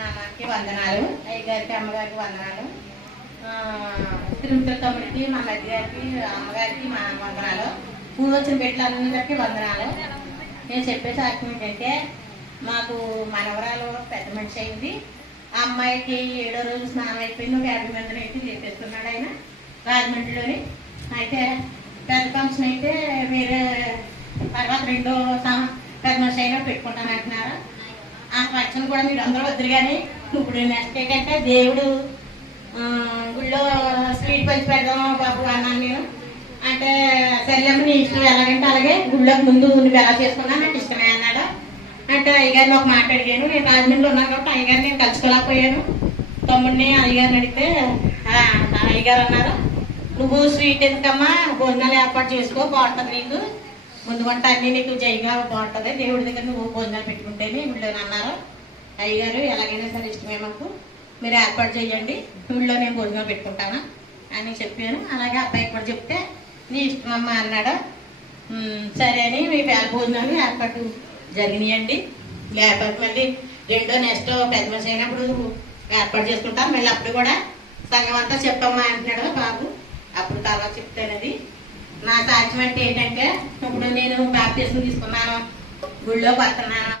నాన్నకి వందనాలు, అయ్యగారికి అమ్మగారికి వందనాలు, తిరుమల తమ్ముడికి మా మధ్య గారికి అమ్మగారికి మా వందనాలు, పూలు వచ్చిన బిడ్డలందరికీ వందనాలు. నేను చెప్పే సాక్ష్యం ఏంటంటే మాకు మనవరాలు పెద్ద మనిషి అయింది. ఆ అమ్మాయికి 7వ రోజు స్నానం అయిపోయింది. ఒక 50 మందిని అయితే చేసేస్తున్నాడు ఆయన రాజమండ్రిలోని. అయితే పెద్ద ఫంక్షన్ అయితే వేరే తర్వాత 2వ పెద్ద మనిషి అయినా పెట్టుకుంటాను అంటున్నారు. ఆ ఫంక్షన్ కూడా మీరు అందరూ వద్దరు. కానీ ఇప్పుడు నెక్స్ట్ ఏంటంటే దేవుడు గుళ్ళో స్వీట్ పంచి పెడదాం బాబు అన్నాను నేను. అంటే సరేలేమ్మ నీ ఇష్టం, ఎలాగంటే అలాగే గుళ్ళోకి ముందు నువ్వు ఎలా చేసుకున్నా నాకు ఇష్టమే అన్నాడు. అంటే అయ్యగారిని ఒక మాట అడిగాను. నేను రాజమండ్రిలో ఉన్నాను కాబట్టి అయ్యగారిని నేను కలుసుకోలేకపోయాను. తమ్ముడిని అయ్యగారిని అడిగితే అయ్యగారు అన్నారు, నువ్వు స్వీట్ ఎందుకమ్మా, భోజనాలు ఏర్పాటు చేసుకో, బాగుంటుంది నీకు, ముందు వంట అన్నీ నీకు జైగా బాగుంటుంది, దేవుడి దగ్గర నువ్వు భోజనాలు పెట్టుకుంటేనే ఊళ్ళో అన్నారు. అయ్యగారు ఎలాగైనా సరే ఇష్టమే మాకు, మీరు ఏర్పాటు చేయండి, ఊళ్ళో నేను భోజనాలు పెట్టుకుంటాను అని చెప్పాను. అలాగే అబ్బాయికి కూడా చెప్తే నీ ఇష్టమమ్మా అన్నాడు. సరే అని మీ పేద భోజనాలు ఏర్పాటు జరిగినాయండి. లేకపోతే మళ్ళీ నెక్స్ట్ పెద్ద మనిషి అయినప్పుడు ఏర్పాటు చేసుకుంటాం. మళ్ళీ అప్పుడు కూడా సంఘం అంతా చెప్పమ్మా అంటున్నాడు బాబు, అప్పుడు తర్వాత చెప్తానది. నా సాక్ష్యం అంటే ఏంటంటే ఇప్పుడు నేను బాప్తిస్మం తీసుకున్నాను, గుళ్ళోకి వస్తున్నాను.